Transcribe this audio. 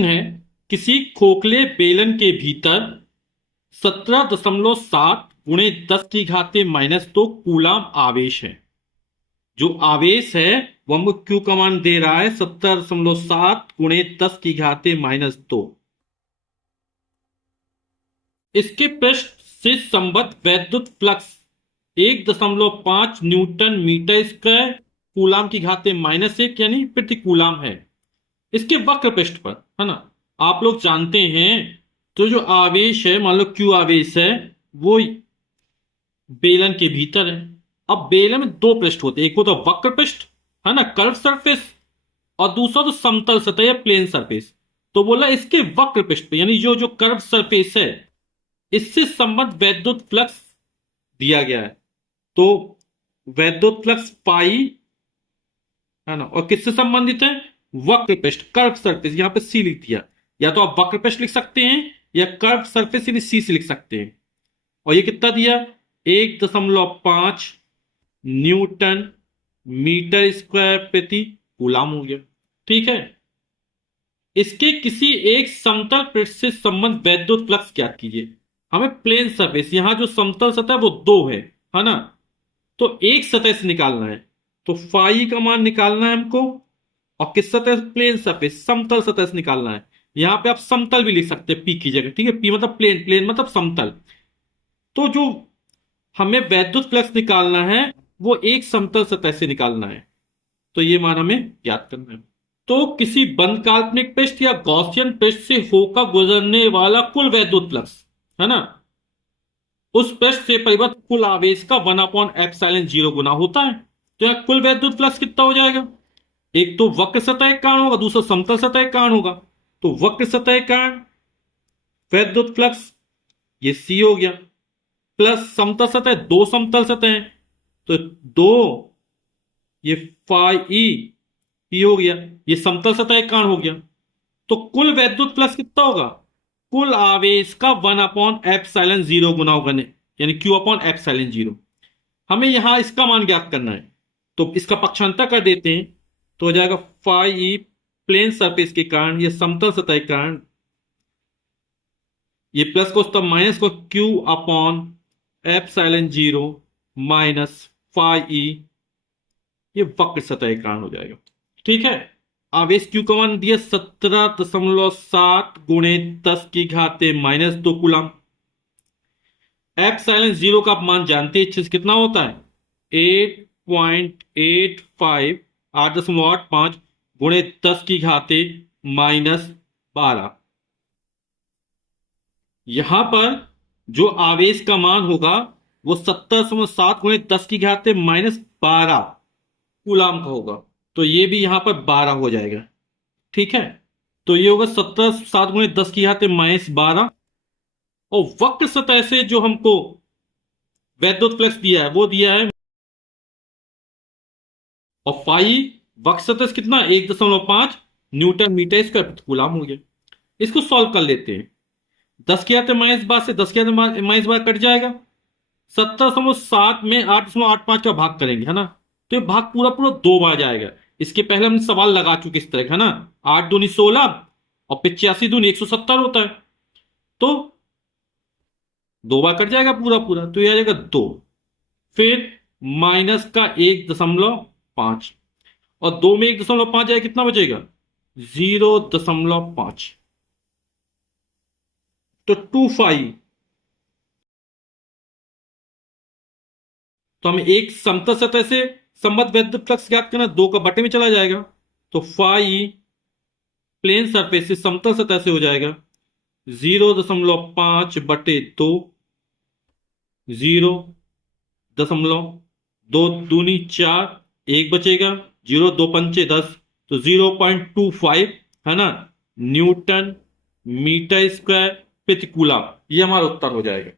प्रश्न है, किसी खोखले बेलन के भीतर 17.7 गुणे 10 की घाते -2 कूलाम आवेश है। जो आवेश है वो हमको क्यू का मान दे रहा है 17.7 गुणे 10 की घाते -2। इसके पृष्ठ से संबद्ध वैद्युत flux 1.5 newton metre square coulomb की घाते -1 यानी प्रति कूलाम है। इसके वक्र पृष्ठ पर, है ना, आप लोग जानते हैं, तो जो आवेश है, मान लो क्यू आवेश है, वो बेलन के भीतर है। अब बेलन में दो पृष्ठ होते हैं, एक होता है वक्र पृष्ठ, है ना, कर्व सरफेस, और दूसरा तो समतल सतह या प्लेन सरफेस। तो बोला इसके वक्र पृष्ठ पे, यानी जो जो कर्व सरफेस है, इससे संबद्ध वैद्युत फ्लक्स दिया गया है। तो वैद्युत फ्लक्स पाई, है ना, और किससे संबंधित है? वक्र पृष्ठ, कर्व सरफेस, यहां पे सी लिख दिया। या तो आप वक्र पृष्ठ लिख सकते हैं या कर्व सरफेस यानी सी से लिख सकते हैं। और ये कितना दिया? 1.5 न्यूटन मीटर स्क्वायर प्रति कूलाम हो गया। ठीक है। इसके किसी एक समतल पृष्ठ से संबंध वैद्युत फ्लक्स ज्ञात कीजिए। हमें प्लेन सरफेस, यहां जो समतल सतह वो दो है ना, तो एक सतह से निकालना है, तो फाई का मान निकालना है हमको। और किस सतह से? प्लेन सरफेस, समतल सतह से निकालना है। यहां पे आप समतल भी लिख सकते हैं पी की जगह। ठीक है, पी मतलब प्लेन, प्लेन मतलब समतल। तो जो हमें वैद्युत फ्लक्स निकालना है वो एक समतल सतह से निकालना है, तो ये मान हमें ज्ञात करना है। तो किसी बंद काल्पनिक पृष्ठ या गॉसियन पृष्ठ से होकर गुजरने वाला कुल वैद्युत फ्लक्स, है ना, उस पृष्ठ से परिवर्त कुल आवेश का 1/ε0 गुना होता है। तो यहां कुल वैद्युत फ्लक्स कितना हो जाएगा? एक तो वक्र सतह के कारण होगा, दूसरा समतल सतह के कारण होगा। तो वक्र सतह के कारण वैद्युत फ्लक्स ये सी हो गया, प्लस समतल सतह, दो समतल सतह है, तो दो, ये फाई ई हो गया, ये समतल सतह के कारण हो गया। तो कुल वैद्युत फ्लक्स कितना होगा? कुल आवेश का 1/ε0 गुना होगा, यानी Q/ε0। हमें यहां इसका मान ज्ञात करना है, तो इसका पक्षांतर कर देते हैं, तो हो जाएगा फाई ई प्लेन सरफेस के कारण, ये समतल सतह के कारण, ये प्लस को तब माइनस को Q/ε0 माइनस फाई ई, ये वक्र सतह के कारण हो जाएगा। ठीक है। आवेश क्यू का मान दिया 17.7 गुणे 10 की घाते -2 कूलाम। ε0 का आप मान जानते हैं, इस कितना होता है? 8.85 8.85 गुणे 10 की घाते -12। यहां पर जो आवेश का मान होगा वो 17.7 गुणे 10 की घाते -12 कूलाम का होगा। तो ये भी यहां पर 12 हो जाएगा। ठीक है। तो ये होगा 17.7 गुणे 10 की घाते -12। और वक्र सतह से जो हमको वैद्युत फ्लक्स दिया है वो दिया है, और फाई वक्र सतह से कितना? 1.5 न्यूटन मीटर स्क्वायर प्रति कूलाम हो गया। इसको सॉल्व कर लेते हैं। 10 की घाते -12 से 10 की घाते -12 कट जाएगा। 17.7 में 8.85 का भाग करेंगे, है ना, तो ये भाग पूरा पूरा दो बार जाएगा। इसके पहले हमने सवाल लगा चुके इस तरह का, है ना, 8 दूनी 16 और 85 दूनी 170 होता है, तो दो बार कट जाएगा पूरा पूरा, तो ये आ जाएगा 2। फिर माइनस का 1.5, और 2 में 1.5 जाएगा, कितना बचेगा? 0.5। तो 25। तो हमें एक समतल सतह से संबद्ध वैद्युत फ्लक्स ज्ञात करना, 2 का बटे में चला जाएगा, तो फाई प्लेन सरफेस से समतल सतह से हो जाएगा 0.5 बटे 2, 0.2 दूनी 4, 1 बचेगा, 0 2 पंचे 10, तो 0.25, है ना, न्यूटन मीटर स्क्वायर प्रति कूलाम, ये हमारा उत्तर हो जाएगा।